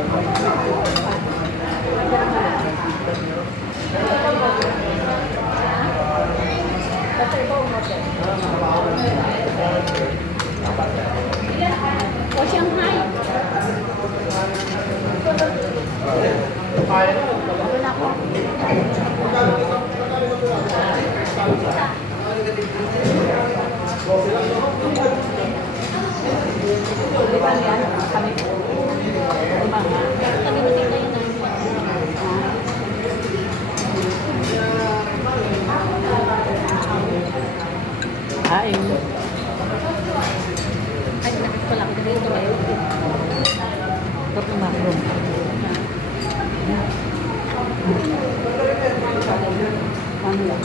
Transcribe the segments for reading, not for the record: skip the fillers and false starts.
O Shanghai. Wala ko. Lima yan. Kami po. Lima nga. Kami maganda yun. Ay, nakit pala ako dito ngayon. Ito ng mushroom. Ano lang?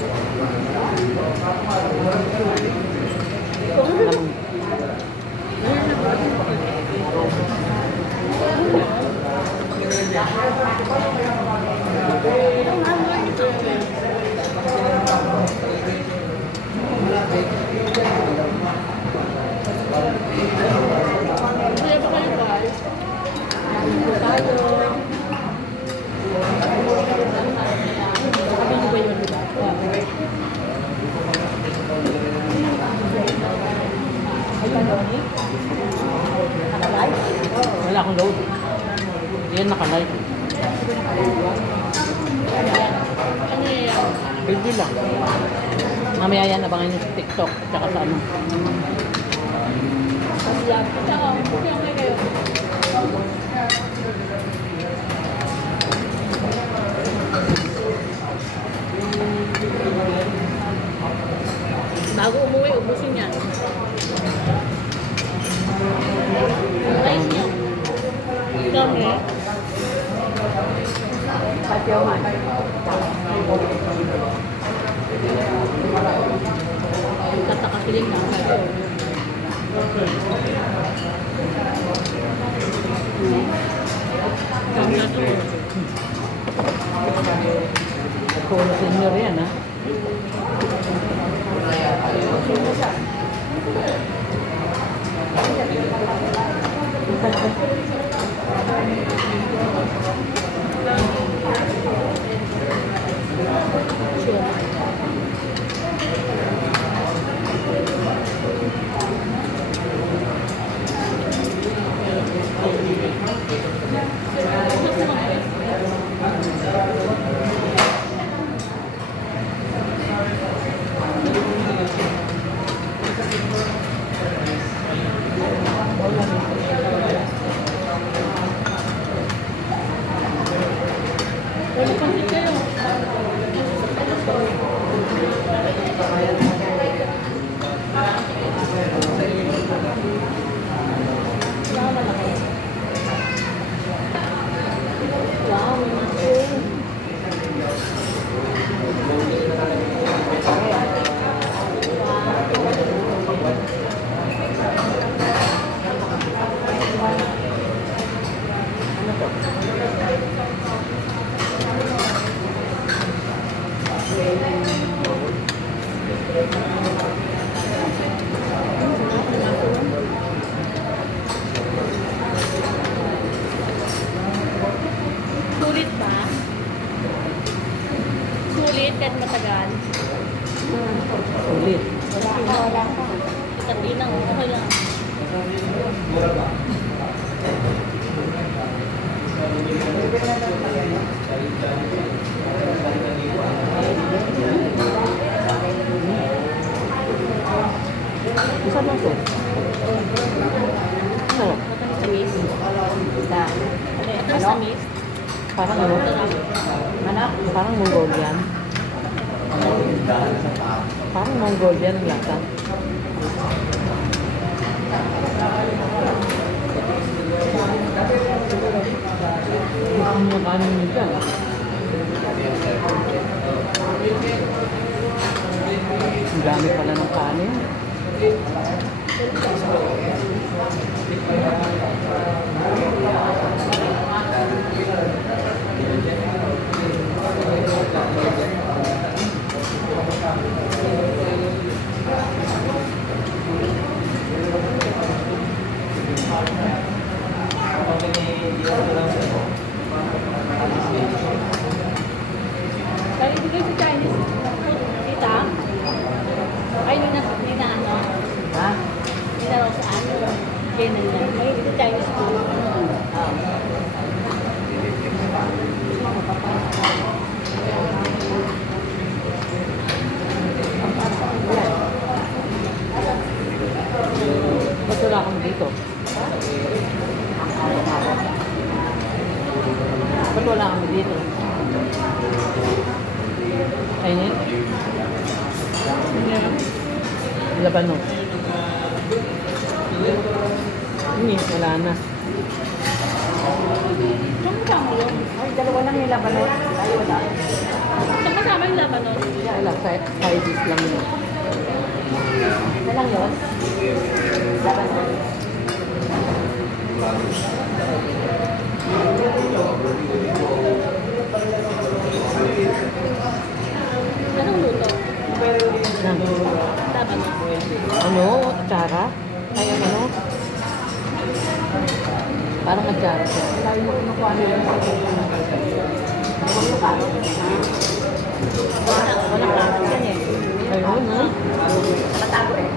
Wala akong load. Yan naka-live. Pwede lang. Mamaya yan, abangan nyo sa TikTok at saka sa ano. Bago umuwi, ubusin yan. Rice niyo. Dami. Patyoman. Tatakapiling na. Dami na ito. Puro senior yan, ha? Sulit ba? Sulit kahit matagal. Ulit. Wala pa. Katinang, okay lang. Isa lang ito. Ano? Matamis. Matamis. Parang ano? Anak, parang Mongolian. Parang Mongolian ang lasa. Gusto mo kanin nyo dyan. Ang dami pala ng kanin. Okay, Ba't wala kami dito? Ayun yun. Labanog. Hindi, wala na. Saan yun? Ay, dalawa lang yung labanot. Ay, wala. Saan kasama yung labanon? Wala, side dish lang yun. Ano lang yun? Labanot. Anong luto? Nang, Labanon. ano? Atsara? Ay, ano? Parang atsara siya. Lagi mo kinukuha nila sa huwag mo kain. Walang kain yan eh. Ayun, ha? Nakatago eh.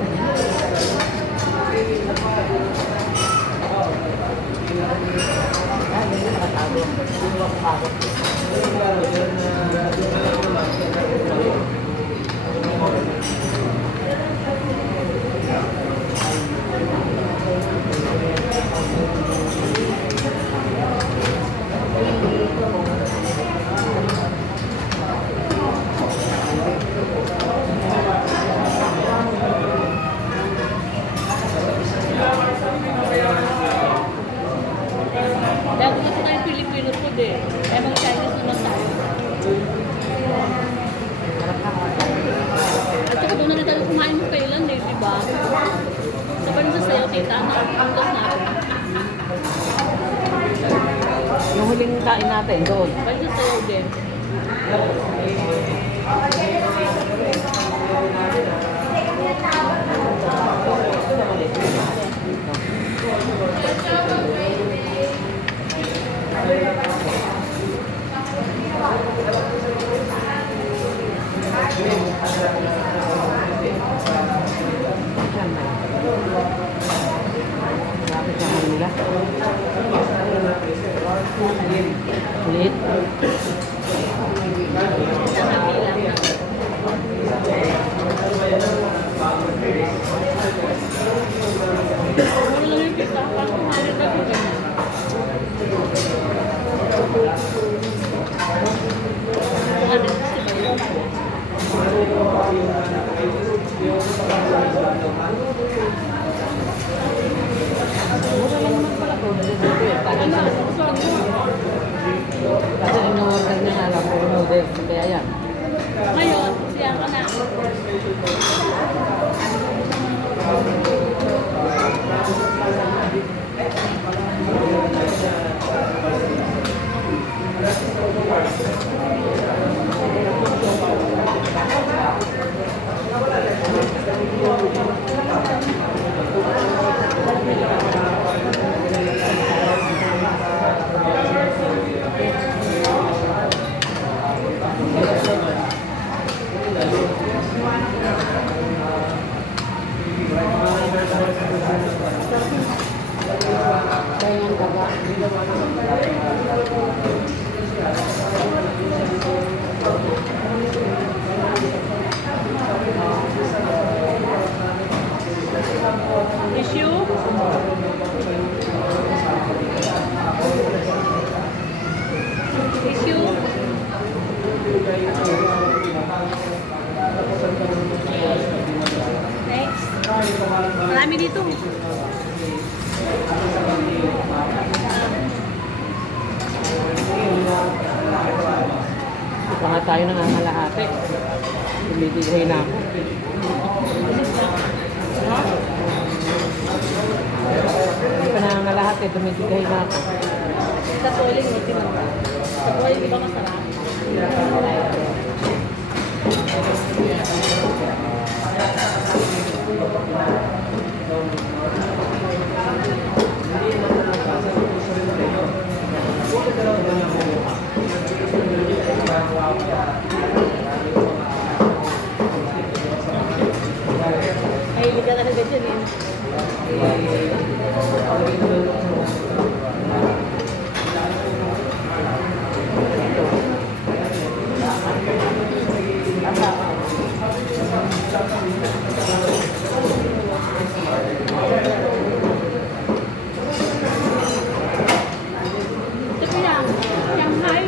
Ah, yun yung nakatago. Hindi mo makapagod. Dati kasi tayo Pilipino food eh. Kaya mga Chinese naman tayo. At saka doon na rin tayo kumain mo kailan eh, di ba? Sa pa rin sa sayo, kita na. Puntos na. Yung huling kain natin doon. Pa rin sa sayo din. Saan na? Bakit sa kanila? Ulit? Nakabilang na. Ano lang yung pizza? Parang kumalit na ko ganyan. Ano, si Bayo? Mura lang naman pala to. Ano, so ano? Kasi in-order na alam ko noodles. Kaya yan. Ngayon, siya ka na. Kaya nga ba? Issue? Issue? Next. Marami dito. Ito nga tayo nangangalahati. Bumibigay na ako. Hindi pa nangangalahati, bumibigay na ako. Sa tuling, no, tinapa. Sa tuling, di ba masarap? Mahilig ka talaga dyan eh. Ito po yan. Shanghai.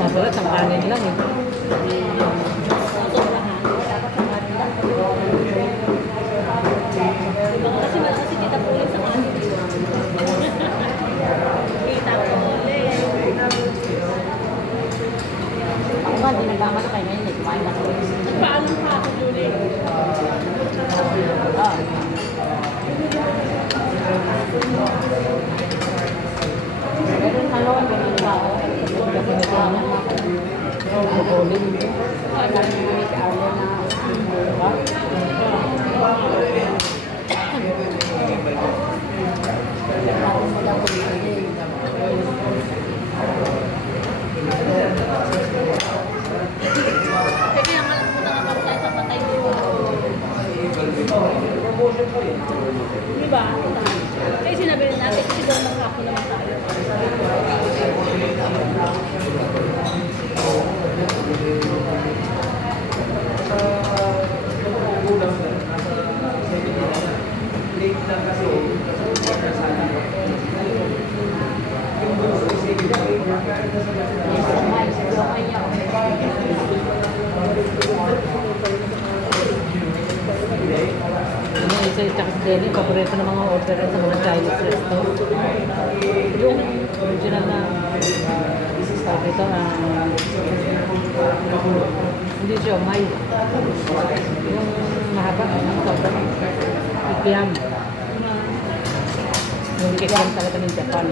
Masarap, ang kanin lang eh. Sobrahan. Baka kasi malakas si Tita Puli sa kanin. Tita Puli. Ako nga, di nagmamala kayo ngayon eh. Kumain na kami. Nagpaalam ka ako, Julie. Ah. Meron ano, ganun ba ako? Kasi nito niya. Bukulin. Kami si Arlen na. Ako mo lang bukulin. Kaya nga lang muna nga tayo sa patay dito. Di ba? Kaya sinabi rin natin, kasi daw mag-ako naman tayo. Yung isa yung tsaka si Jenny, paborito ng mga order sa mga Chinese resto. Yung original na tawag ito, hindi siya may. Yung mahaba, ang tawag kikiam. Yung kikiam talaga ng Japan.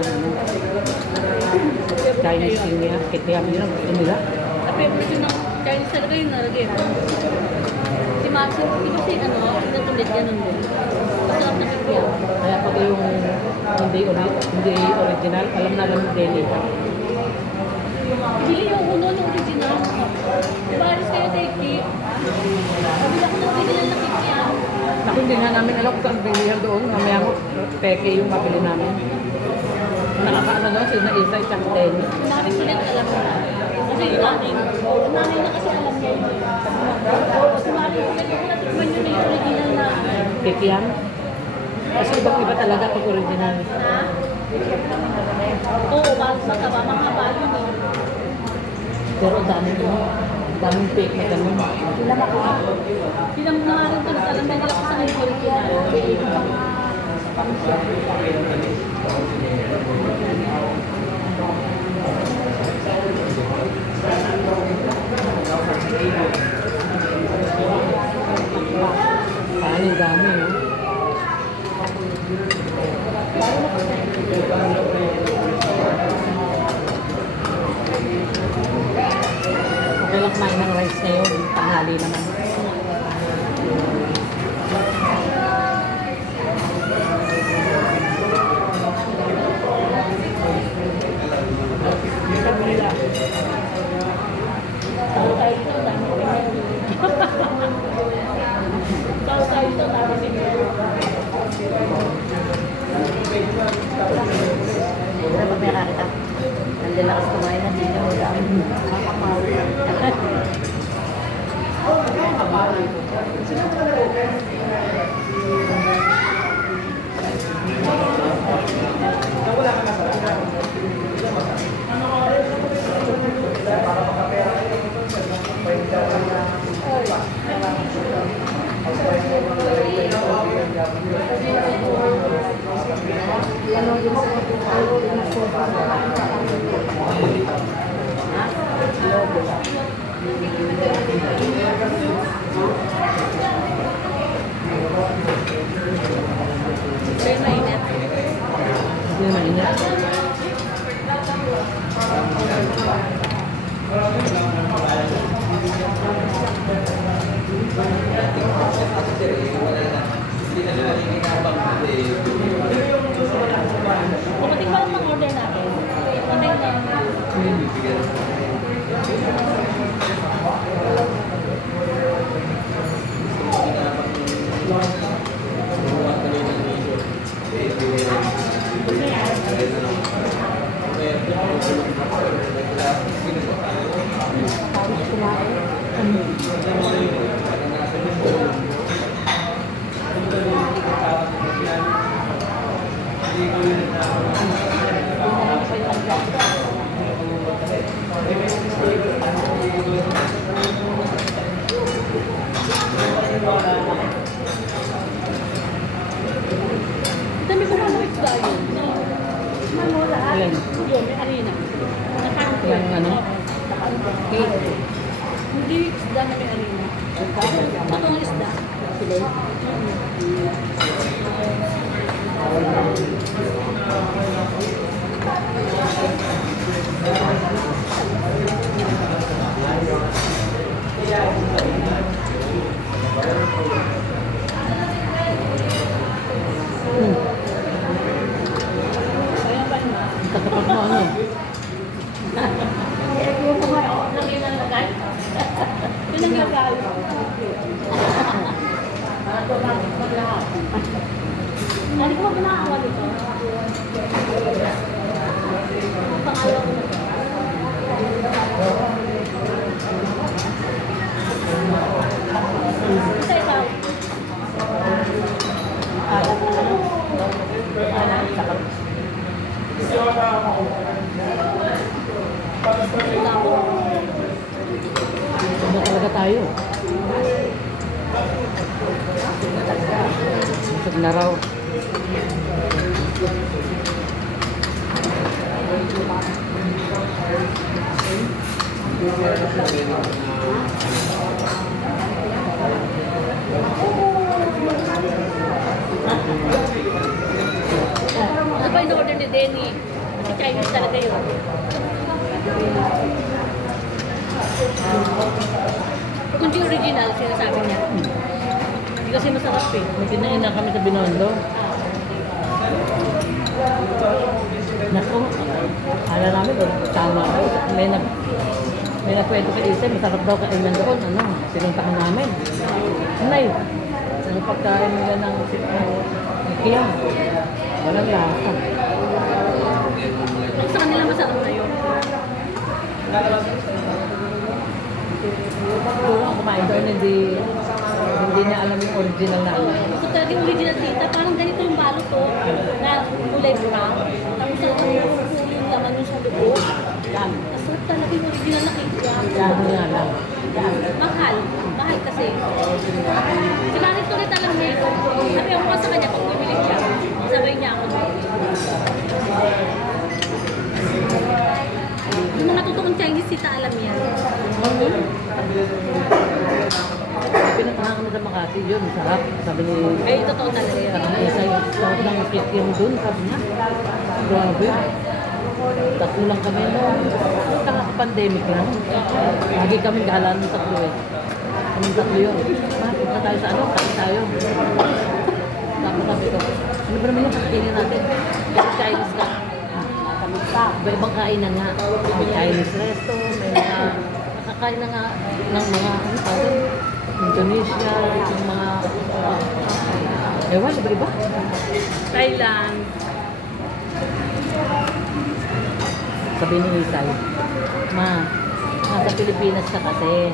Chinese yun niya, kikiam yun ang gusto nila. Sa favorite yun ng Chinese talaga yung nalagay. Si Maxim, di ba si ano, natulit ganun din. Masarap na kipya. Kaya pati yung hindi original, alam na lang Jenny. Bili yung uno ng original. Di ba alis kayo Teki? Bili ako ng original na kipya. Naku, hindi nga namin alam kung saan bilihan doon. Mamaya mo, peke yung mabili namin. Nakakaano doon, sila isa, isang Jenny. Namin ulit alam mo na. Kasi yung namin na kasi alam niya yun. Kasi namin ulit ako natikman yun na yung original na. Kikiam. Kasi ibang-iba talaga pag original. Ha? Oo, mataba, mga bayo no. Pero daming fake na ganun. Sila makuha. Pinamnaran ko na alam na nila kung saan yung original. Kanin dami, no? Okay lang kumain ng rice ngayon. Tanghali naman. Tao tayo dito, dami ko rin. Tao tayo dito, dami siguro. Pero pag may kakita, nandiyan na kasi kumain na dito. Very mainit. Hindi naman ingat. Kumating ba ang order natin? Kumating na. Alin? Yun, may arena. Nakaroon ko. Yung ano? Cake. Hindi isda na may arena. Totoong isda. Hmm. Kaya ba yun? Tatapag mo ano? Lagay na lagay. Yun ang lagay. Hindi ko ba pinakawa dito? Ang pangalan ko na to. Isa ikaw. Ikaw. Ano talaga tayo? Busog na raw. Ano ba yung order ni Denny? Kasi Chinese talaga yun. Kung di original, sinasabi niya. Hindi kasi masarap eh. May kinain na kami sa Binondo. Naku, ala namin doon, tama ko. May nagkwento kay Isa, masarap daw kainan doon. Ano, sinuntakan namin. Anay, ano pagkain nila ng kiyang? Walang lasa. Sa kanila masarap na yun. Puro ang kumain doon, hindi niya alam yung original na ano. So talaga yung original dita, parang ganito yung balot to, na kulay brown. Tapos yung laman yung sa loob. Yan, Masarap talaga yung original na cake. yan nga lang. Mahal. Mahal kasi. Si Manit ko rin talagang may sabi ako sa kanya pag bumili siya. Sabay niya ako. Yung mga totoong Chinese, sita alam yan. Pinuntahan kami sa Makati, yun, sarap. Sabi ni, Ay, totoo talaga yan. sabi ni Isa, sarap ng cake yung dun, sabi niya. Grabe. Tatlo lang kami noon. Kaka-pandemic lang. Lagi kami gala ng tatlo eh. Kaming tatlo yun. Punta tayo sa ano, kain tayo. Tapos sabi ko, ano ba naman yung kakainin natin? Kasi Chinese ka. Iba-ibang kainan nga. May Chinese resto, may mga nakakain na nga ng mga ano tawag, Indonesia, yung mga ewan, iba-iba. Thailand. Sabi ni Isay, Ma, nasa Pilipinas ka kasi.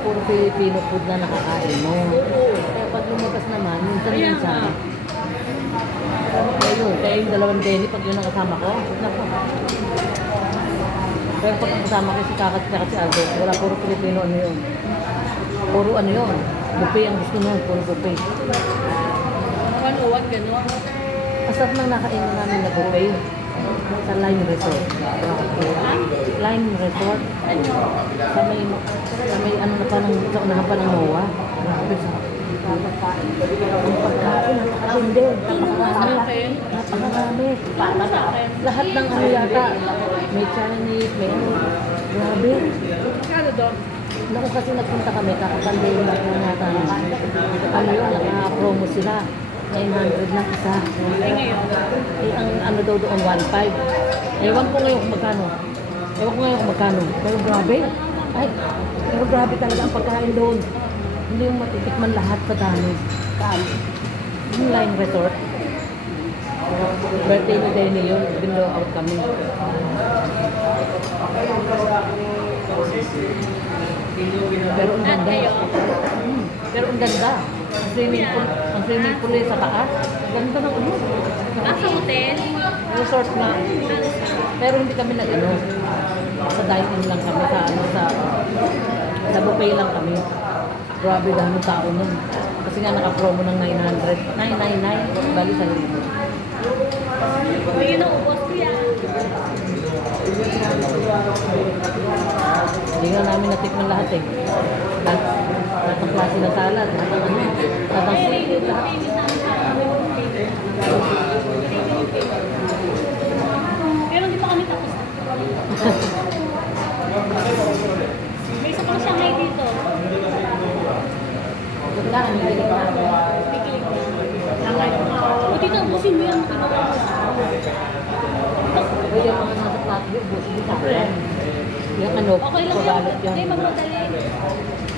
Puro Filipino food na nakakain mo. Kaya pag lumabas naman, minsan-minsan. Kaya yun, kaya yung dalawang Denny, pag yun ang kasama ko, naku. Pero pag ang kasama ko si Kakat at si Aldo, wala puro Filipino ano yun. Puro ano yun. Buffet ang gusto nun, puro buffet. 101, gano'n. Masarap nang nakainan namin na buffet sa Lime Resort. Lime Resort. Sa may ano na pa ng, sa unahan pa ng MOA. Grabe sa ang pagkain, napakatindi. Napakarami. Napakarami. Paano sa akin? Lahat ng ano yata. May Chinese, may ano. Grabe. Kano doon? Naku kasi nagpunta kami, kakapandayong lang yung yata. Ano yun, naka-promo sila. 900 ng isa. Eh ngayon. Eh, ang ano daw doon, 1.5. Ewan ko ngayon kung magkano. Ewan ko ngayon kung magkano. Pero grabe. Ay, pero grabe talaga ang pagkain doon. Hindi yung matitikman lahat sa dami. Yung Line Resort. Birthday ni Denny yun. Binlo out kami. Pero ang ganda. Pero ang ganda. Ang swimming pool sa taas. Ganda ng ano. Sa hotel? Resort na. Pero hindi kami nag-ano. Sa dine-in lang kami. Sa buffet lang kami. Grabe dami tao nun. Kasi nga naka-promo ng 900. 999. Bali sa libo. May yun ang ubos Hindi nga namin natikman lahat eh. Lahat ng klase ng salad. Lahat ng ano. Lahat ng Ay, seafood. Lahat. favorite namin sa pero hindi pa kami tapos. May isa pang Shanghai dito. Wala, ano yung namin. Pikilig na. Shanghai. O dito, ubusin mo yan. Kinuha mo. Pwede yung mga nasa plato, bus, di sa akin. Yung ano, Okay lang pabalot yan. Okay, yan. magmadali.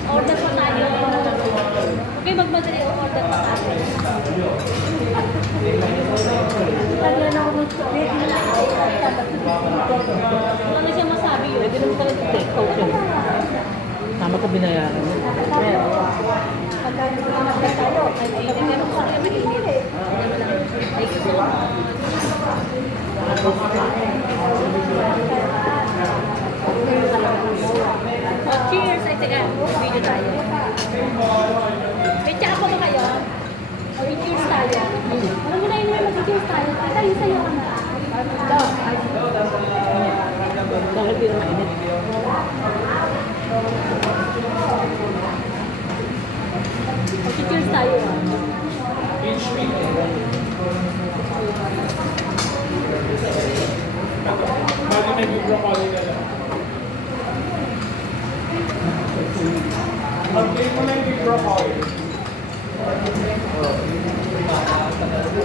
Order pa tayo. Okay, magmadali. Order pa tayo. Lagyan ako ng chocolate. Wala na siya masabi yun. Pwede naman talaga take out yun. Tama ka binayaran. Pero, Pagkain ko naman tayo. Pero kung saan mainit. Thank you so much. Oh, cheers! Ay, teka. Video tayo. May tsaka ba kayo? O, cheers tayo. Alam mo na yun, mag-cheers tayo. Tayo sa'yo ka na. dahil di naman init. Mag-cheers tayo. Bago na yung broccoli na lang. Mag-play mo na yung broccoli.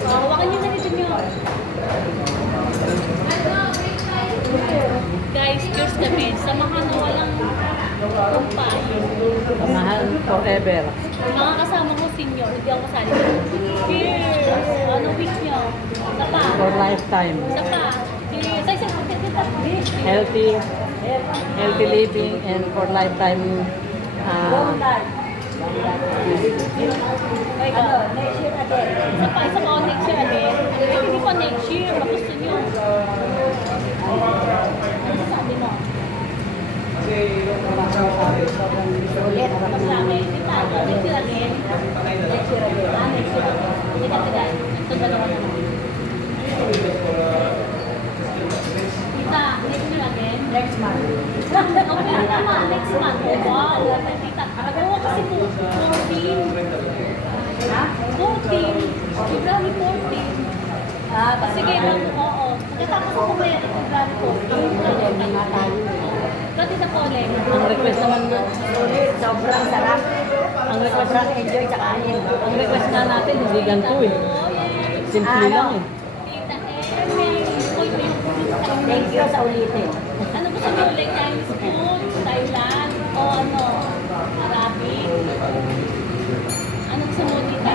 Hawakan nyo na dito nyo. Guys, cheers kami. Samahan na walang kumpay. Mahal forever. Mga kasama ko senior, hindi ako kasali. Cheers! Ano wish nyo? Isa pa. For lifetime. Isa pa. Cheers! Ay, isa pa. Healthy, healthy living and for lifetime Ay, ka. Next year again. Isa pa, isa pa ako next year again. Ay, hindi pa next year. Baka gusto nyo. Ano sabi mo? Ulit. Tapos sa akin, hindi tayo. Next year again. Next year again. Ah, next year again. Teka, teka. Ito dalawa na lang. Tita, next year again. Next month. Okay na naman, next month. Wow, tita. Oo, kasi 14. Ha? 14. February 14. Ah, Sige, oo. Pagkatapos ako may February 14. Mga tayo. Dati na pole. ang request naman na, Ulit. Sobrang sarap. ang request Sobrang enjoy sa kain. ang request na natin hindi ganito eh. Simple lang eh. Tita Eme. Uy, may Thank you sa ulitin. Ano gusto mo ulit? Chinese food? Thailand? O ano? Arabic? Ano gusto mo dito?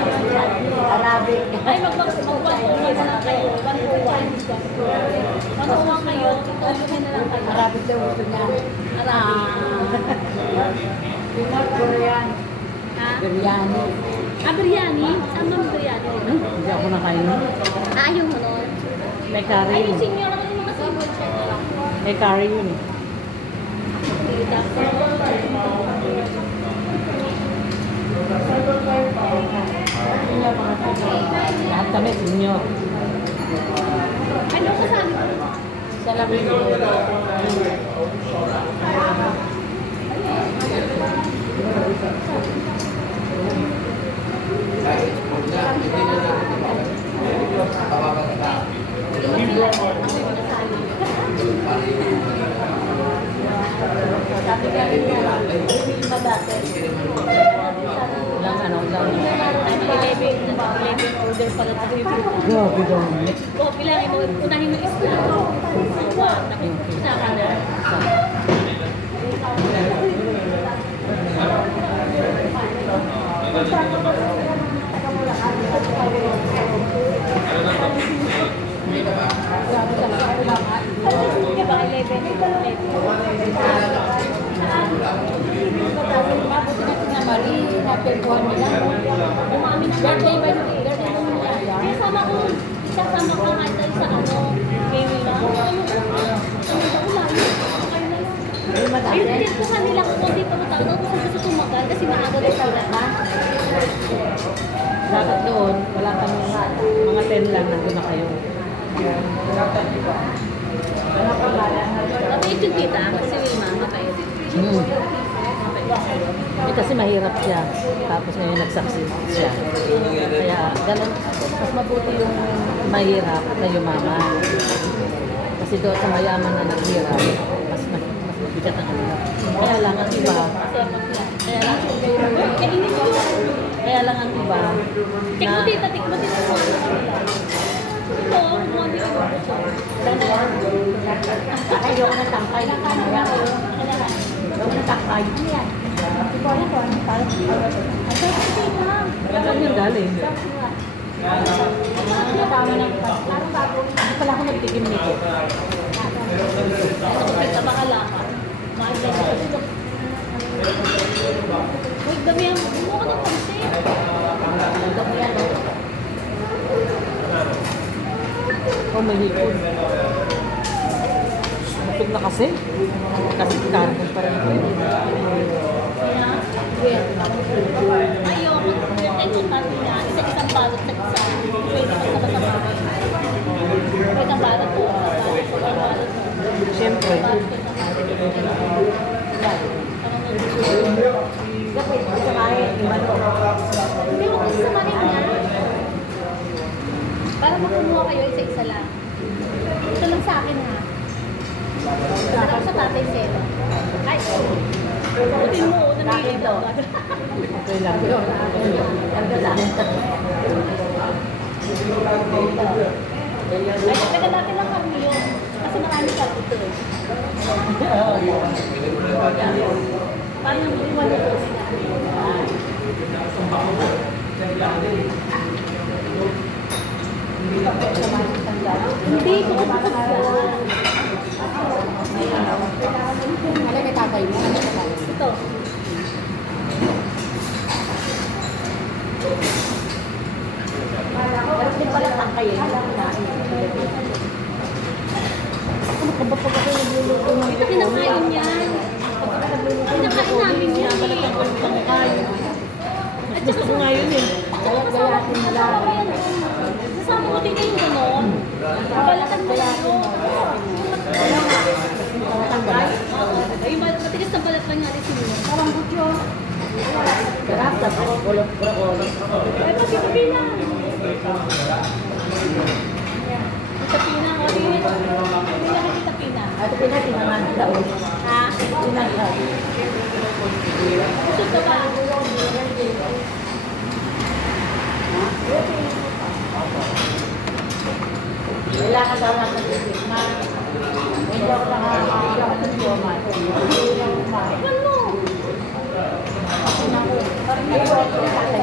Arabic. Ay, mag-101 na lang kayo. 101. 101 kayo. Tulungin na lang kayo. Arabic daw gusto niya. Arabic. North Korean. Ha? Biryani. Ah, biryani? Saan bang biryani? Hindi ako nakain. Ah, ayaw mo nun? May curry Ay, yun. yung senior naman yung mga senior siya na lang. May curry yun eh. Tita. Lahat kami senior. Ano kasali ko? Salamin. Yung broccoli. Sabi nga rin niya, hindi madati. Ilang ano, ilang. 11 order pala tayo. Grabe daw. O, bilangin mo, unahin mo isla. Tapos isa ka na. Di ba, 11? Umami na birthday ba yung birthday mo nila? Kaya sama ko, isasama ka nga tayo sa ano, baby lang. Ano ba ulan? Ayun, din ko kanila kung hindi pa matawag ako kung gusto tumagal kasi maaga din sila. Dapat doon, wala kami mga 10 lang, nandun na kayo. Mabait yung tita, kasi Wilma, mabait. Eh, kasi mahirap siya. Tapos ngayon nag-succeed siya. Kaya ganun, mas mabuti yung mahirap na yumaman. Kasi doon sa mayaman na naghirap, mas mabigat ang hirap. Kaya lang ang iba, kaya lang, Kainin mo yun. kaya lang ang iba, na, Tikmo tita mo. Ito, kumuha din ako po siya. Ayoko na tangkay. Ayoko na tangkay. Yan. saan yung galing? Tama ng parang bago. Hindi pala ako nagtikim nito. Ito ko kita makalaman. Mahal na ito. Huwag damihan mo. Kumuha ka ng pansit. Oh, may hipon. Busog na kasi. Kasi karton pa rin. Kaya, ayoko. Kaya importante na. Isa-isang balot sa isa. Pwede ka sama-sama. Pwede isang balot po. Isang balot. Siyempre. Dapat samahin. Hindi mo kasi samahin niya. Para makumuha kayo isa-isa lang. Ito lang sa akin ha. Sarap sa tatay Selo. Ay, butin mo. Namili daw. Okay lang. Ay, taga natin lang kami yun. Kasi marami sa ito eh. Paano yung iwala ko sila? Hindi, bukod siya. Ano may tatay mo? Ito. Pero din pala tangkay. Ito kinakain yan. Kinakain namin yan eh. At Gusto ko nga yun eh. kasama ko yan. Kasama ko dito yung gano'n. Balatan mo lang yun. Ay, matigas na balat lang nga rin sila. Parang butyo. Sarap. Tapos kulot-kulot. Ay, pagkipina. Pina, o di nakikita pina. Ito pinatinaman daw. Ha? Pinatinaman. Gusto ko ba? Wala ka daw lang nagsisigma. Hindi ako nakakakala sa siyoman. Hindi lang kumain. Iwan mo. Parang nag-work ko sa akin.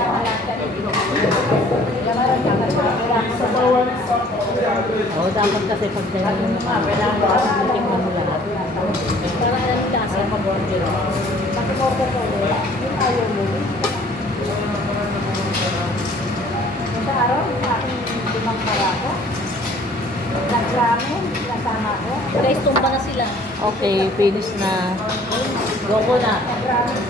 Oo, dapat kasi pag ganyan yung kailangan mo kasi titikman mo lahat. Para alam yung lasa. Pag-order ko ulit, yung ayaw mo. Sa araw, sa aking 5 parako. Nag-ramen, kasama ko. Guys, tumba na sila. Okay, finish na. Go ko na. Nag-ramen